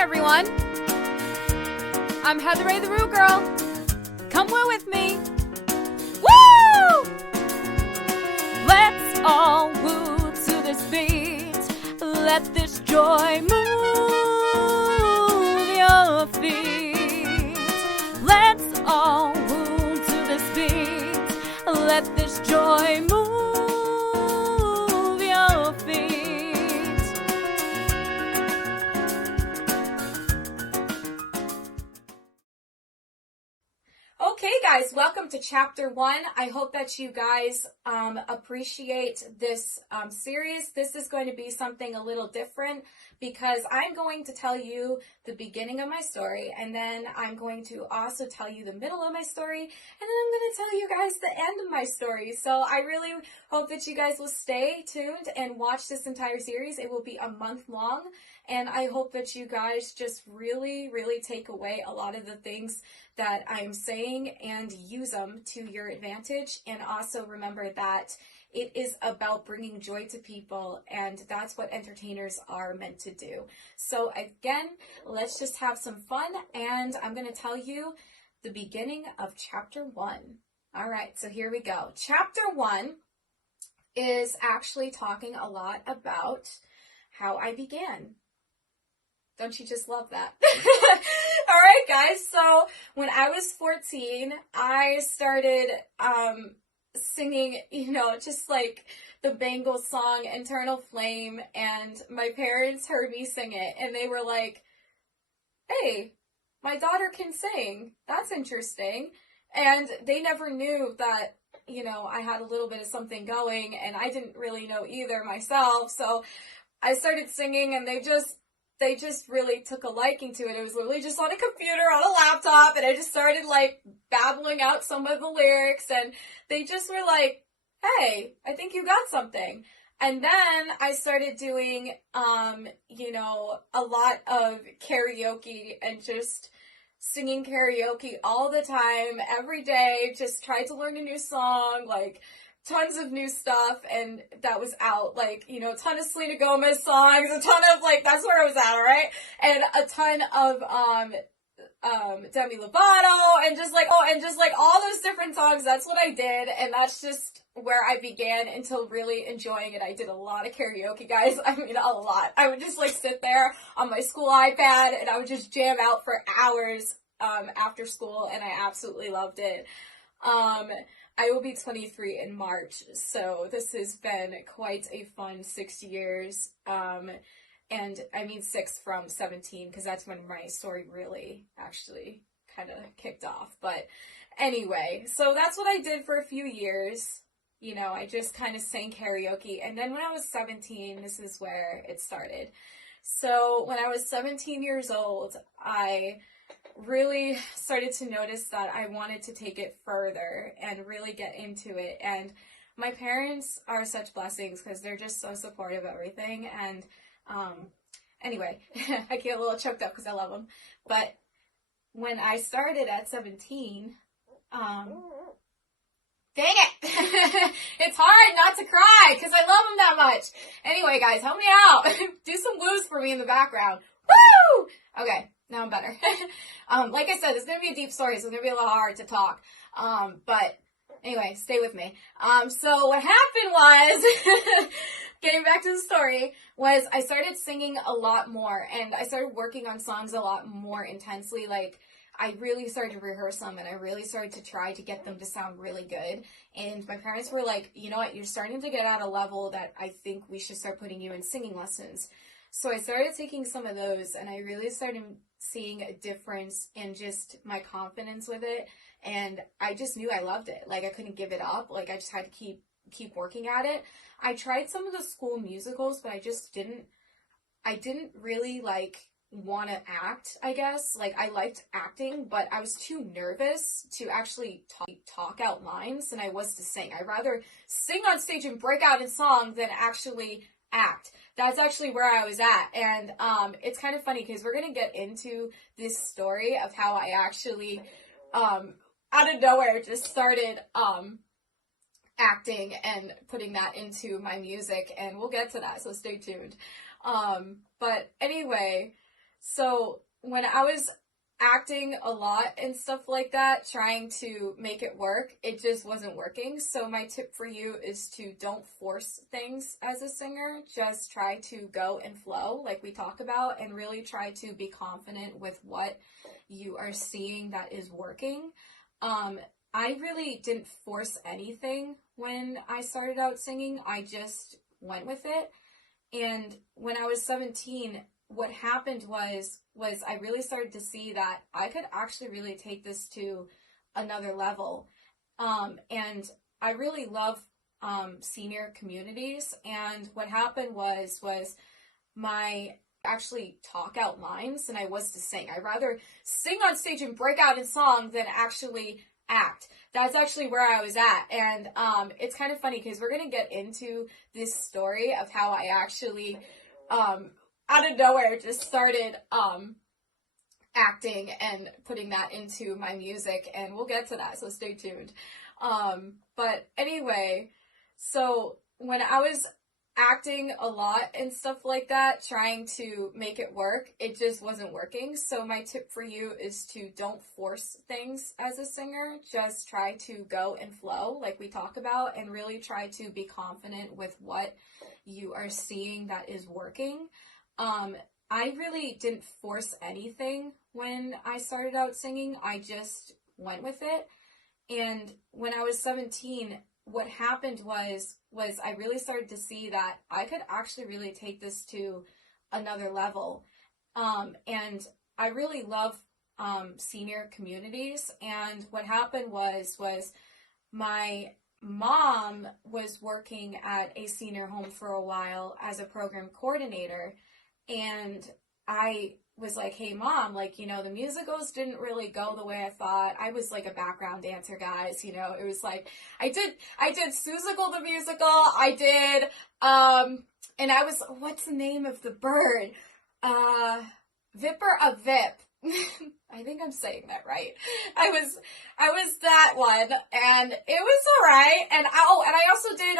everyone. I'm Heather Ray the Roo Girl. Come woo with me. Woo! Let's all woo to this beat. Let this joy move your feet. Let's all woo to this beat. Let this joy move your feet. Okay guys, welcome to chapter 1. I hope that you guys appreciate this series. This is going to be something a little different because I'm going to tell you the beginning of my story, and then I'm going to also tell you the middle of my story, and then I'm going to tell you guys the end of my story. So I really hope that you guys will stay tuned and watch this entire series. It will be a month long, and I hope that you guys just really take away a lot of the things that I'm saying and use them to your advantage. And also remember that it is about bringing joy to people, and that's what entertainers are meant to do. So again, let's just have some fun, and I'm going to tell you the beginning of chapter 1. All right, so here we go. Chapter 1 is actually talking a lot about how I began. Don't you just love that? All right, guys. So when I was 14, I started singing, just like the Bangles song, Internal Flame, and my parents heard me sing it, and they were like, hey, my daughter can sing. That's interesting. And they never knew that, I had a little bit of something going, and I didn't really know either myself. So I started singing, and they just really took a liking to it. It was literally just on a computer, on a laptop, and I just started, babbling out some of the lyrics, and they just were like, hey, I think you got something. And then I started doing, a lot of karaoke and just singing karaoke all the time, every day, just tried to learn a new song, tons of new stuff, and that was out, a ton of Selena Gomez songs, a ton of, that's where I was at, right? And a ton of, Demi Lovato, and just all those different songs. That's what I did, and that's just where I began until really enjoying it. I did a lot of karaoke, guys. I mean, a lot. I would just, sit there on my school iPad, and I would just jam out for hours, after school, and I absolutely loved it. I will be 23 in March, so this has been quite a fun 6 years, and I mean 6 from 17, because that's when my story really actually kind of kicked off. But anyway, so that's what I did for a few years. I just kind of sang karaoke, and then when I was 17, this is where it started. So when I was 17 years old, I really started to notice that I wanted to take it further and really get into it. And my parents are such blessings because they're just so supportive of everything. And anyway, I get a little choked up because I love them. But when I started at 17, dang it! It's hard not to cry because I love them that much. Anyway, guys, help me out. Do some woos for me in the background. Woo! Okay. Now I'm better. Like I said, it's going to be a deep story, so it's going to be a little hard to talk. But anyway, stay with me. So what happened was, getting back to the story, was I started singing a lot more, and I started working on songs a lot more intensely. I really started to rehearse them, and I really started to try to get them to sound really good. And my parents were like, you know what, you're starting to get at a level that I think we should start putting you in singing lessons. So I started taking some of those, and I really started seeing a difference in just my confidence with it, and I just knew I loved it. I couldn't give it up. I just had to keep working at it. I tried some of the school musicals, but I didn't really want to act, I guess. I liked acting, but I was too nervous to actually talk out lines than I was to sing. I'd rather sing on stage and break out in song than actually act. That's actually where I was at. And it's kind of funny because we're going to get into this story of how I actually out of nowhere just started acting and putting that into my music, and we'll get to that, so stay tuned. But anyway, So when I was acting a lot and stuff like that, trying to make it work, it just wasn't working. So my tip for you is to don't force things as a singer. Just try to go and flow like we talk about, and really try to be confident with what you are seeing that is working. I really didn't force anything when I started out singing. I just went with it. And when I was 17, what happened was I really started to see that I could actually really take this to another level. And I really love senior communities. And what happened was my actually talk out lines than I was to sing. I'd rather sing on stage and break out in song than actually act. That's actually where I was at. And it's kind of funny because we're going to get into this story of how I actually out of nowhere just started acting and putting that into my music, and we'll get to that, so stay tuned. But anyway, so when I was acting a lot and stuff like that, trying to make it work, it just wasn't working. So my tip for you is to don't force things as a singer. Just try to go and flow like we talk about, and really try to be confident with what you are seeing that is working. I really didn't force anything when I started out singing. I just went with it. And when I was 17, what happened was I really started to see that I could actually really take this to another level. And I really love senior communities. And what happened was my mom was working at a senior home for a while as a program coordinator. And I was like, hey mom, like, the musicals didn't really go the way I thought. I was like a background dancer, guys, it was like, I did Seussical the musical, I did, and I was, what's the name of the bird? Vipper a Vip. I think I'm saying that right. I was that one, and it was alright, and I also did,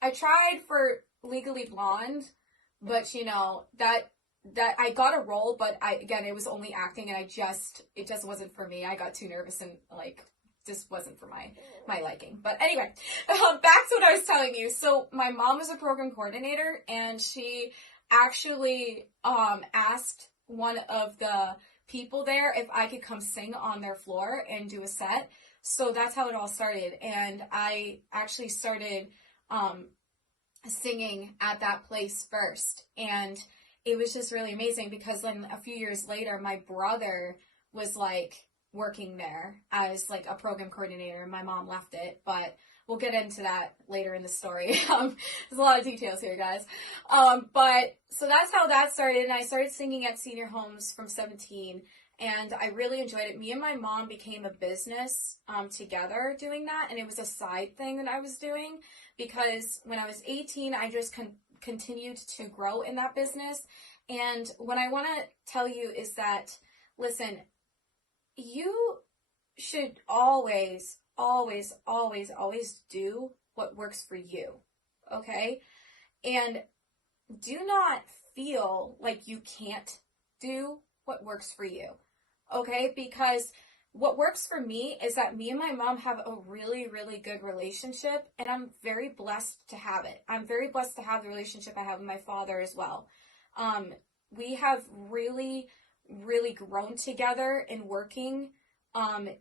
I tried for Legally Blonde, but that I got a role, but it was only acting, and it just wasn't for me. I got too nervous and just wasn't for my liking. But anyway, back to what I was telling you. So my mom was a program coordinator, and she actually asked one of the people there if I could come sing on their floor and do a set. So that's how it all started, and I actually started singing at that place first, and it was just really amazing because then a few years later, my brother was working there as a program coordinator. My mom left it, but we'll get into that later in the story. There's a lot of details here, guys. But so that's how that started, and I started singing at senior homes from 17, and I really enjoyed it. Me and my mom became a business together doing that, and it was a side thing that I was doing because when I was 18, I just continued to grow in that business. And what I want to tell you is that, listen, you should always do what works for you, okay? And do not feel like you can't do what works for you, okay? Because what works for me is that me and my mom have a really, really good relationship, and I'm very blessed to have it. I'm very blessed to have the relationship I have with my father as well. We have really, really grown together in working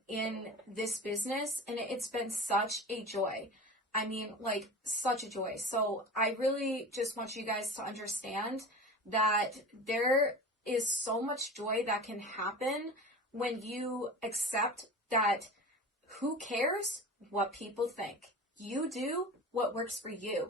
in this business, and it's been such a joy. I mean, such a joy. So I really just want you guys to understand that there is so much joy that can happen when you accept that who cares what people think. You do what works for you,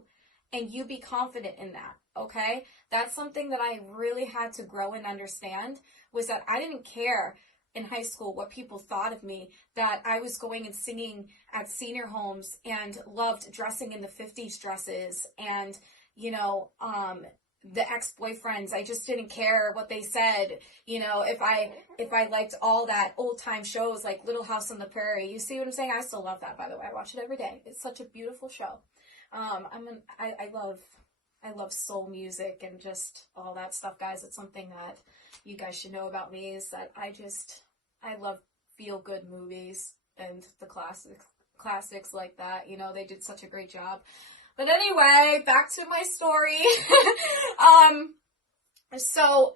and you be confident in that, okay? That's something that I really had to grow and understand, was that I didn't care in high school what people thought of me, that I was going and singing at senior homes and loved dressing in the 50s dresses and, the ex-boyfriends. I just didn't care what they said. If I liked all that old time shows like Little House on the Prairie. You see what I'm saying? I still love that, by the way. I watch it every day. It's such a beautiful show. I I love soul music and just all that stuff, guys. It's something that you guys should know about me, is that I love feel-good movies and the classics like that. You know, they did such a great job. But anyway, back to my story. So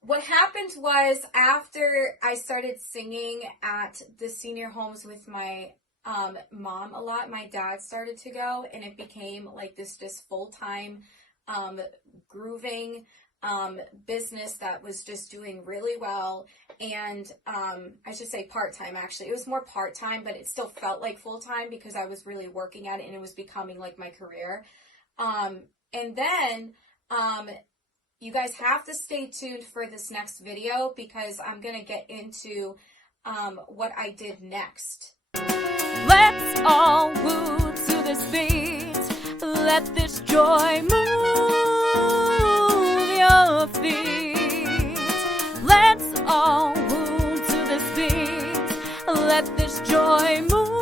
what happened was, after I started singing at the senior homes with my mom a lot, my dad started to go, and it became like this just full-time grooving business that was just doing really well. And I should say part-time, actually. It was more part-time, but it still felt like full-time because I was really working at it, and it was becoming like my career. And then you guys have to stay tuned for this next video, because I'm going to get into what I did next. Let's all move to this beat. Let this joy move your feet. Let's all move to this beat. Let this joy move